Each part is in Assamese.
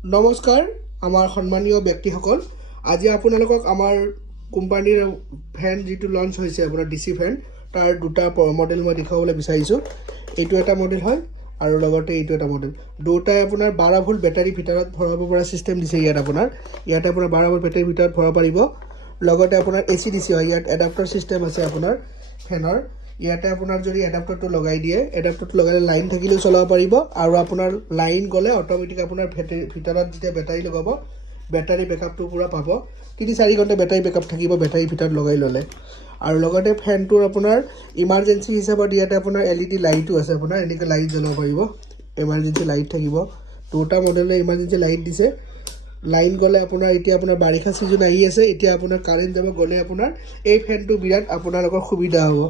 নমস্কাৰ আমাৰ সন্মানীয় ব্যক্তিসকল আজি আপোনালোকক আমাৰ কোম্পানীৰ ফেন যেটো লঞ্চ হৈছে আপোনাৰ ডিসি ফেন তাৰ দুটা মডেল মই দেখাবলৈ বিচাৰিছো এইটো এটা মডেল হয় আৰু লগতে এইটো এটা মডেল দুটাই আপোনাৰ 12 ভোল্ট বেটাৰী ভিতৰত ভৰাব পৰা সিস্টেম দিছে ইয়াত আপোনাৰ 12 ভোল্ট বেটাৰী ভিতৰত ভৰাব পাৰিব লগতে আপোনাৰ এসি ডিসি হয় ইয়াত এডাপ্টাৰ সিস্টেম আছে আপোনাৰ ফেনৰ ইয়াতে আপোনাৰ যদি এডাপ্টাৰটো লগাই দিয়ে এডাপ্টাৰটো লগালে লাইন থাকিলেও চলাব পাৰিব আৰু আপোনাৰ লাইন গলে অটোমেটিক আপোনাৰ ভিতৰত যেতিয়া বেটাৰী লগাব বেটাৰী বেকআপটো পুৰা পাব 3-4 ঘণ্টা বেটাৰী বেকআপ থাকিব বেটাৰী ভিতৰত লগাই ললে আৰু লগতে ফেনটোৰ আপোনাৰ ইমাৰ্জেন্সি হিচাপত ইয়াতে আপোনাৰ এলইডি লাইটও আছে আপোনাৰ এনেকৈ লাইট জ্বলাব পাৰিব ইমাৰ্জেন্সি লাইট থাকিব দুটা মডেলে ইমাৰ্জেন্সি লাইট দিছে লাইন গলে আপোনাৰ এতিয়া আপোনাৰ বাৰিষা সিজন আহি আছে এতিয়া আপোনাৰ কাৰেন্ট যাব গলে আপোনাৰ এই ফেনটো বিৰাট আপোনালোকৰ সুবিধা হ'ব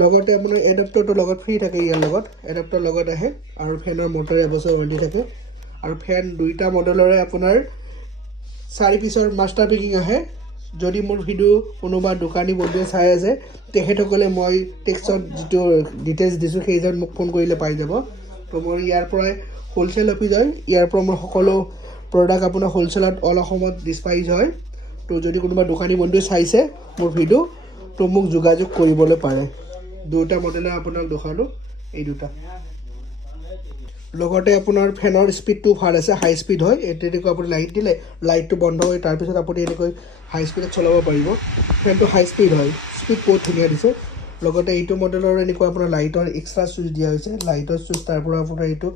লগতে আপোনাৰ এডাপ্টাৰটো লগত ফ্ৰী থাকে ইয়াৰ লগত এডাপ্টাৰ লগত আহে আৰু ফেনৰ মোটৰ এবছৰ ওৱাৰেন্টি থাকে আৰু ফেন দুইটা মডেলৰে আপোনাৰ 4 পিছৰ মাস্টাৰ পেকিং আহে যদি মোৰ ভিডিও কোনোবা দোকানী বন্ধুৱে চাই আছে তেখেতসকলে মই টেক্সট যেটো ডিটেইলছ দিছো সেইজন মোক ফোন কৰিলে পাই যাব তো মোৰ ইয়াৰ পৰা হোলসেল অফিস হয় ইয়াৰ পৰা মোৰ সকলো প্ৰডাক্ট আপোনাৰ হোলসেলত অল অসমত ডিসপাইজ হয় তো যদি কোনোবা দোকানী বন্ধুৱে চাইছে মোৰ ভিডিও তো মোক যোগাযোগ কৰিবলৈ পাৰে দুটা মডেলে আপোনাক দেখালো এই দুটা লগতে আপোনাৰ ফেনৰ স্পিডটো ভাল আছে হাই স্পিড হয় এতেকৈ আপুনি লাইট দিলে লাইটটো বন্ধ হৈ তাৰ পিছত আপুনি এনেকৈ হাই স্পিডত চলাব পাৰিব ফেনটো হাই স্পিড হয় স্পিড বহুত ধুনীয়া দিছে লগতে এইটো মডেলৰ এনেকৈ আপোনাৰ লাইটৰ এক্সট্ৰা সুইচ দিয়া হৈছে লাইটৰ সুইচ তাৰ পৰা আপোনাৰ এইটো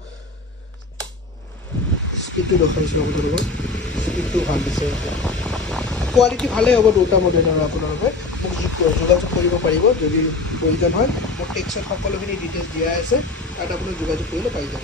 স্পিডটো দেখাইছো আপোনালোকক স্পিডটো ভাল দিছে কোৱালিটি ভালে হ'ব দুটা মডেলৰ আপোনালোকে মোক যোগাযোগ কৰিব পাৰিব যদি প্ৰয়োজন হয় মোৰ টেক্সট সকলোখিনি ডিটেইলছ দিয়া আছে তাত আপুনি যোগাযোগ কৰিলে পাই যাব